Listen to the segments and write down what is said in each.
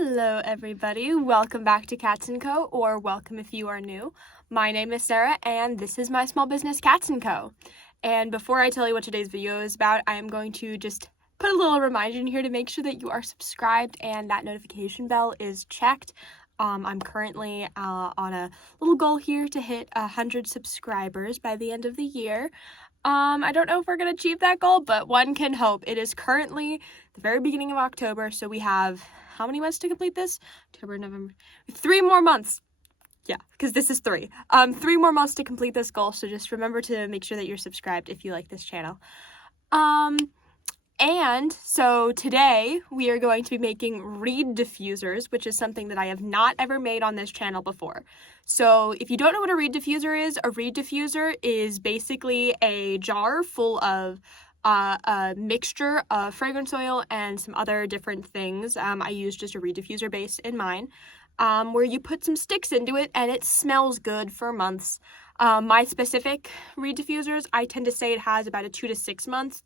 Hello everybody, welcome back to Cats & Co, or welcome if you are new. My name is Sarah and this is my small business Cats & Co. And before I tell you what today's video is about, I am going to just put a little reminder in here to make sure that you are subscribed and that notification bell is checked. I'm currently on a little goal here to hit 100 subscribers by the end of the year. I don't know if we're going to achieve that goal, but one can hope. It is currently the very beginning of October, so we have how many months to complete this? October, November, 3 more months. Yeah, because this is 3. 3 more months to complete this goal, so just remember to make sure that you're subscribed if you like this channel. And so today we are going to be making reed diffusers, which is something that I have not ever made on this channel before. So if you don't know what a reed diffuser is basically a jar full of a mixture of fragrance oil and some other different things. I use just a reed diffuser base in mine, where you put some sticks into it and it smells good for months. My specific reed diffusers, I tend to say it has about a 2 to 6 months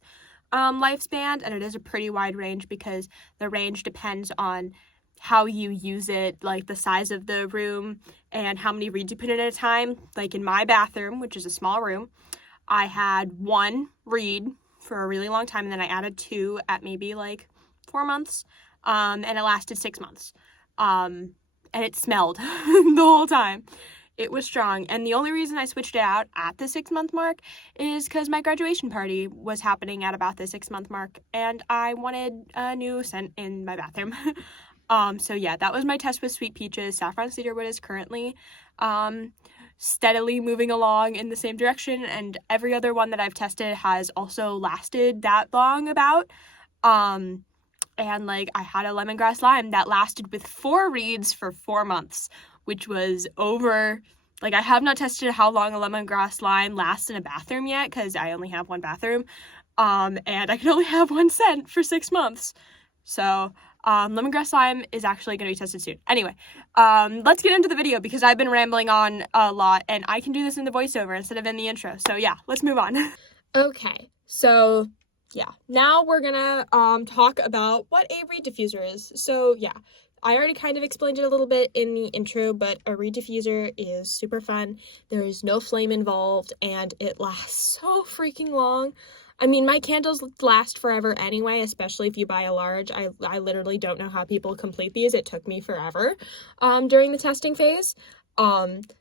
lifespan, and it is a pretty wide range because the range depends on how you use it, like the size of the room and how many reeds you put in at a time. Like in my bathroom, which is a small room, I had 1 reed for a really long time, and then I added 2 at maybe like 4 months, and it lasted 6 months, and it smelled the whole time. It was strong, and the only reason I switched it out at the 6-month mark is because my graduation party was happening at about the 6-month mark, and I wanted a new scent in my bathroom. So yeah, that was my test with Sweet Peaches. Saffron Cedarwood is currently steadily moving along in the same direction, and every other one that I've tested has also lasted that long about. And like I had a lemongrass lime that lasted with 4 reeds for 4 months, which was over. Like, I have not tested how long a lemongrass lime lasts in a bathroom yet, because I only have 1 bathroom, and I can only have 1 scent for 6 months. So, lemongrass lime is actually going to be tested soon. Anyway, let's get into the video, because I've been rambling on a lot, and I can do this in the voiceover instead of in the intro. So yeah, let's move on. Okay, so yeah, now we're gonna talk about what a reed diffuser is. So yeah, I already kind of explained it a little bit in the intro, but a reed diffuser is super fun. There is no flame involved, and it lasts so freaking long. I mean, my candles last forever anyway, especially if you buy a large. I literally don't know how people complete these. It took me forever during the testing phase.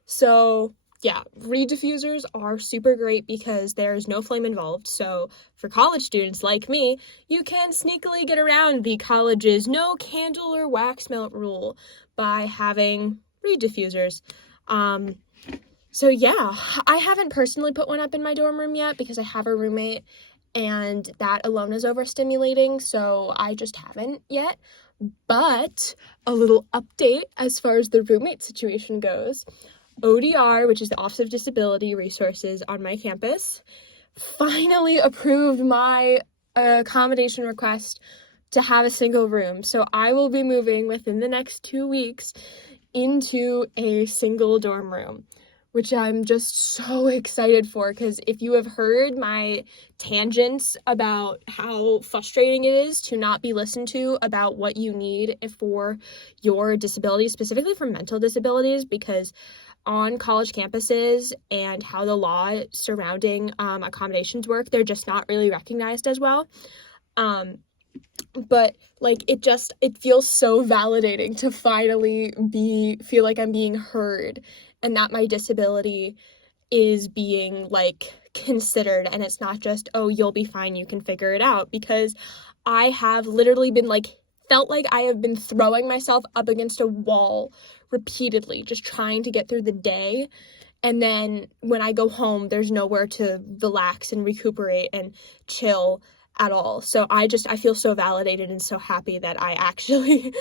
So yeah, reed diffusers are super great because there's no flame involved. So for college students like me, you can sneakily get around the college's no candle or wax melt rule by having reed diffusers. So yeah, I haven't personally put one up in my dorm room yet because I have a roommate and that alone is overstimulating, so I just haven't yet. But a little update as far as the roommate situation goes. ODR, which is the Office of Disability Resources on my campus, finally approved my accommodation request to have a single room. So I will be moving within the next 2 weeks into a single dorm room, which I'm just so excited for, because if you have heard my tangents about how frustrating it is to not be listened to about what you need for your disability, specifically for mental disabilities, because on college campuses and how the law surrounding accommodations work, they're just not really recognized as well. But like it feels so validating to finally feel like I'm being heard and that my disability is being like considered, and it's not just, oh, you'll be fine, you can figure it out, because I have literally been felt like I have been throwing myself up against a wall repeatedly, just trying to get through the day. And then when I go home, there's nowhere to relax and recuperate and chill at all. So I feel so validated and so happy that I actually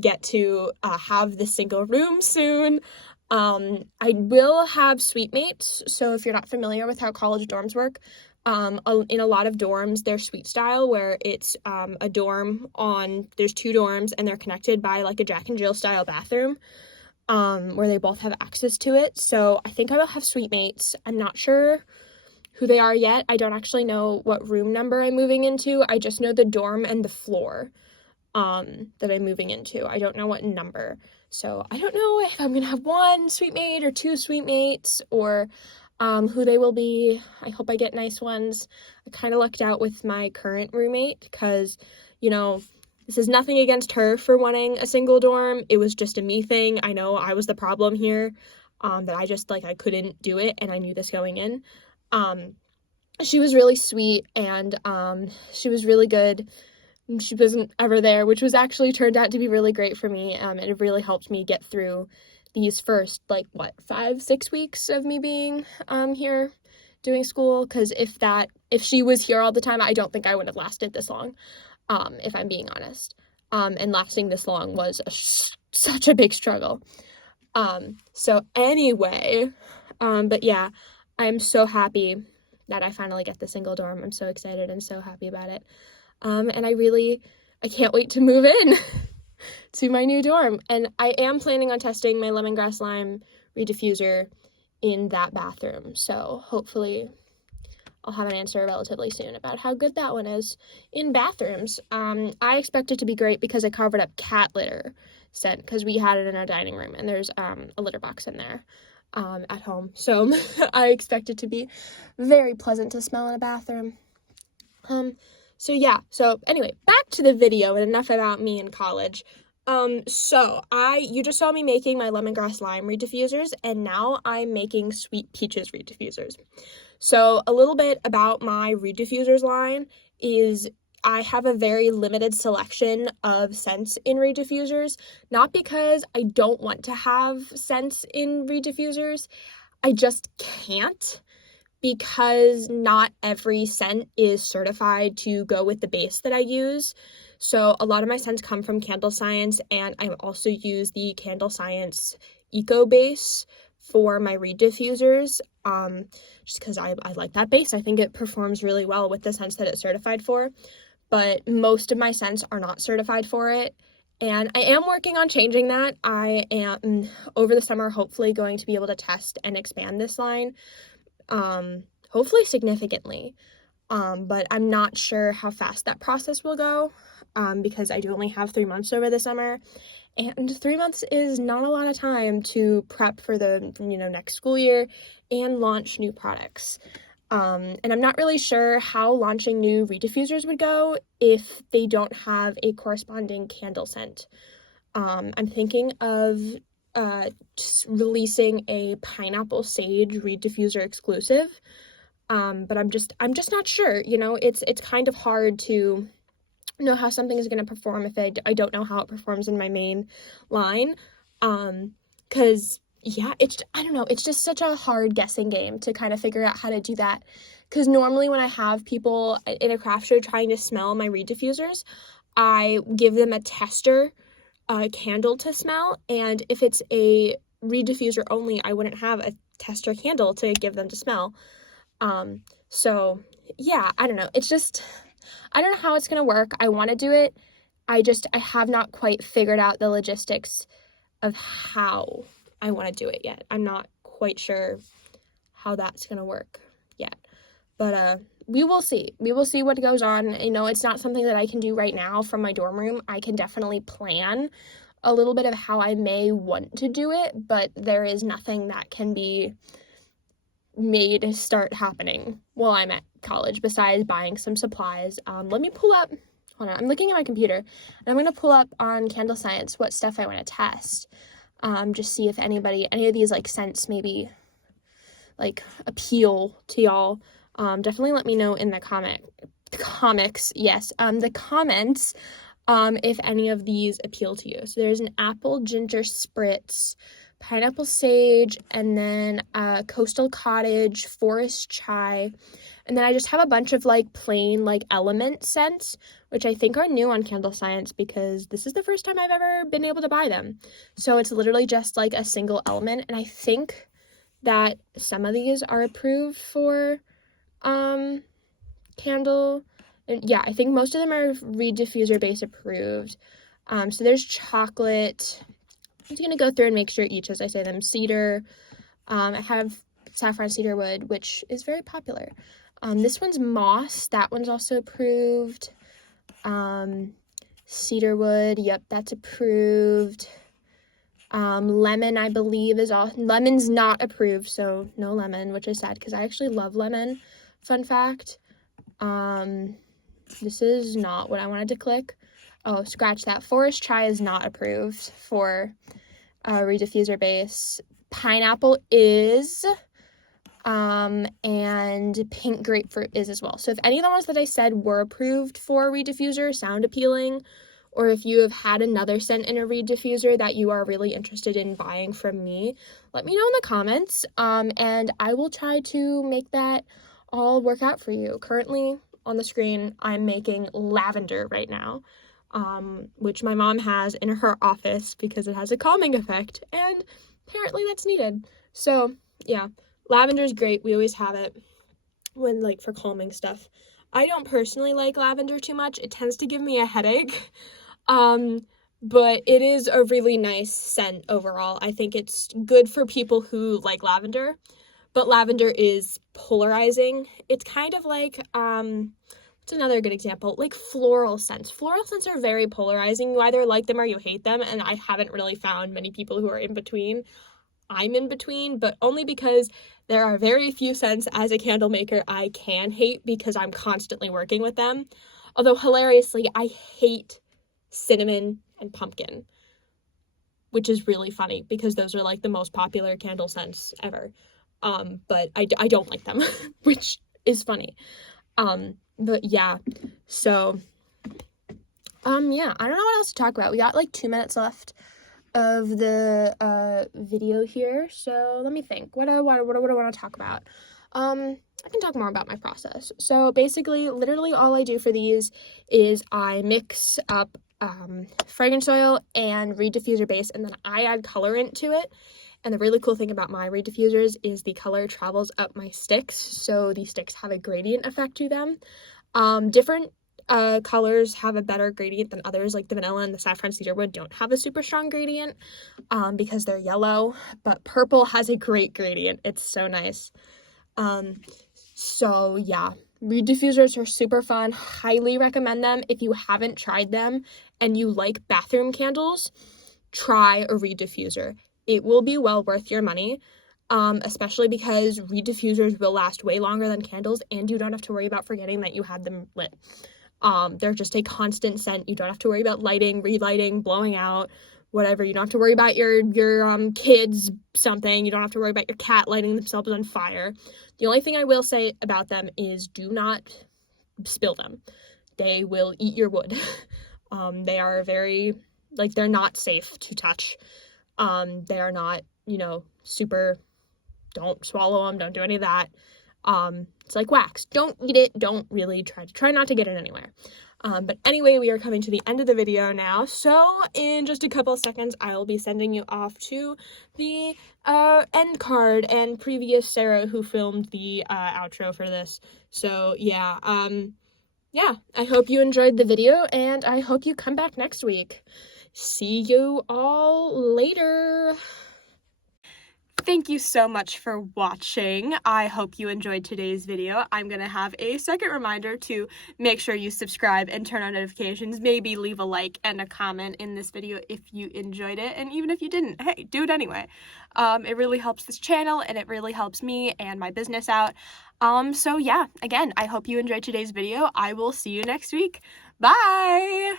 get to have the single room soon. I will have suite mates. So if you're not familiar with how college dorms work, in a lot of dorms, they're suite style, where it's a dorm there's 2 dorms and they're connected by like a Jack and Jill style bathroom, where they both have access to it. So I think I will have suite mates. I'm not sure who they are yet. I don't actually know what room number I'm moving into. I just know the dorm and the floor. that I'm moving into. I don't know what number. So I don't know if I'm going to have one suite mate or two suite mates, or who they will be. I hope I get nice ones. I kind of lucked out with my current roommate because, you know, this is nothing against her for wanting a single dorm. It was just a me thing. I know I was the problem here, that I just, like, I couldn't do it, and I knew this going in. She was really sweet, and she was really good. She wasn't ever there, which was actually turned out to be really great for me, and it really helped me get through these first, 5-6 weeks of me being here doing school, because if she was here all the time, I don't think I would have lasted this long, if I'm being honest, and lasting this long was such a big struggle. So anyway, but yeah, I'm so happy that I finally get the single dorm. I'm so excited and so happy about it. And I can't wait to move in to my new dorm. And I am planning on testing my lemongrass lime rediffuser in that bathroom. So hopefully I'll have an answer relatively soon about how good that one is in bathrooms. I expect it to be great because I covered up cat litter scent, because we had it in our dining room, and there's a litter box in there at home. So I expect it to be very pleasant to smell in a bathroom. So yeah, so anyway, back to the video, and enough about me in college. You just saw me making my lemongrass lime reed diffusers, and now I'm making sweet peaches reed diffusers. So a little bit about my reed diffusers line is I have a very limited selection of scents in reed diffusers, not because I don't want to have scents in reed diffusers, I just can't, because not every scent is certified to go with the base that I use. So a lot of my scents come from Candle Science, and I also use the Candle Science Eco Base for my reed diffusers, just because I like that base. I think it performs really well with the scents that it's certified for, but most of my scents are not certified for it, and I am working on changing that. I am, over the summer, hopefully going to be able to test and expand this line, hopefully significantly, but I'm not sure how fast that process will go, because I do only have 3 months over the summer, and 3 months is not a lot of time to prep for the, next school year and launch new products. And I'm not really sure how launching new reed diffusers would go if they don't have a corresponding candle scent. I'm thinking of releasing a pineapple sage reed diffuser exclusive, but I'm just not sure. It's kind of hard to know how something is going to perform if I don't know how it performs in my main line, because I don't know, it's just such a hard guessing game to kind of figure out how to do that, because normally when I have people in a craft show trying to smell my reed diffusers, I give them a tester candle to smell, and if it's a reed diffuser only, I wouldn't have a tester candle to give them to smell. So yeah, I don't know, it's just, I don't know how it's gonna work. I want to do it, I have not quite figured out the logistics of how I want to do it yet. I'm not quite sure how that's gonna work yet, but we will see what goes on. It's not something that I can do right now from my dorm room. I can definitely plan a little bit of how I may want to do it, but there is nothing that can be made start happening while I'm at college besides buying some supplies. Let me pull up, hold on, I'm looking at my computer, and I'm going to pull up on Candle Science what stuff I want to test, just see if any of these scents maybe appeal to y'all. Definitely let me know in the comments, if any of these appeal to you. So there's an apple ginger spritz, pineapple sage, and then coastal cottage, forest chai, and then I just have a bunch of plain element scents, which I think are new on Candle Science because this is the first time I've ever been able to buy them. So it's literally just a single element, and I think that some of these are approved for candle, and yeah, I think most of them are reed diffuser base approved. So there's chocolate. I'm just gonna go through and make sure each, as I say them, cedar. I have saffron cedar wood, which is very popular. This one's moss. That one's also approved. Cedarwood, yep, that's approved. Lemon, I believe, is all. Lemon's not approved, so no lemon, which is sad because I actually love lemon. Fun fact. This is not what I wanted to click. Oh, scratch that. Forest chai is not approved for Reed Diffuser base. Pineapple is, and pink grapefruit is as well. So if any of the ones that I said were approved for Reed Diffuser sound appealing, or if you have had another scent in a Reed Diffuser that you are really interested in buying from me, let me know in the comments, and I will try to make that all work out for you. Currently, on the screen, I'm making lavender right now, which my mom has in her office because it has a calming effect, and apparently that's needed. So, yeah, lavender's great. We always have it when, like, for calming stuff. I don't personally like lavender too much. It tends to give me a headache. But it is a really nice scent overall. I think it's good for people who like lavender, but lavender is polarizing. It's kind of like, what's another good example? Like floral scents. Floral scents are very polarizing. You either like them or you hate them, and I haven't really found many people who are in between. I'm in between, but only because there are very few scents as a candle maker I can hate because I'm constantly working with them. Although hilariously, I hate cinnamon and pumpkin, which is really funny because those are like the most popular candle scents ever. But I don't like them, which is funny. But yeah, so, yeah, I don't know what else to talk about. We got like 2 minutes left of the video here, so let me think. What do I want to talk about? I can talk more about my process. So basically, literally all I do for these is I mix up fragrance oil and Reed Diffuser base, and then I add colorant to it. And the really cool thing about my Reed Diffusers is the color travels up my sticks, so the sticks have a gradient effect to them. Different colors have a better gradient than others, like the vanilla and the saffron cedarwood don't have a super strong gradient because they're yellow, but purple has a great gradient. It's so nice. So yeah, Reed Diffusers are super fun. Highly recommend them. If you haven't tried them and you like bathroom candles, try a Reed Diffuser. It will be well worth your money, especially because Reed Diffusers will last way longer than candles, and you don't have to worry about forgetting that you had them lit. They're just a constant scent. You don't have to worry about lighting, relighting, blowing out, whatever. You don't have to worry about your kids something. You don't have to worry about your cat lighting themselves on fire. The only thing I will say about them is do not spill them. They will eat your wood. They are very, like, they're not safe to touch. They are not, super, don't swallow them, don't do any of that. It's like wax. Don't eat it. Don't really try not to get it anywhere. But anyway, we are coming to the end of the video now. So in just a couple of seconds, I will be sending you off to the end card and previous Sarah who filmed the outro for this. So yeah, yeah, I hope you enjoyed the video, and I hope you come back next week. See you all later. Thank you so much for watching. I hope you enjoyed today's video. I'm going to have a second reminder to make sure you subscribe and turn on notifications. Maybe leave a like and a comment in this video if you enjoyed it. And even if you didn't, hey, do it anyway. It really helps this channel, and it really helps me and my business out. So yeah, again, I hope you enjoyed today's video. I will see you next week. Bye!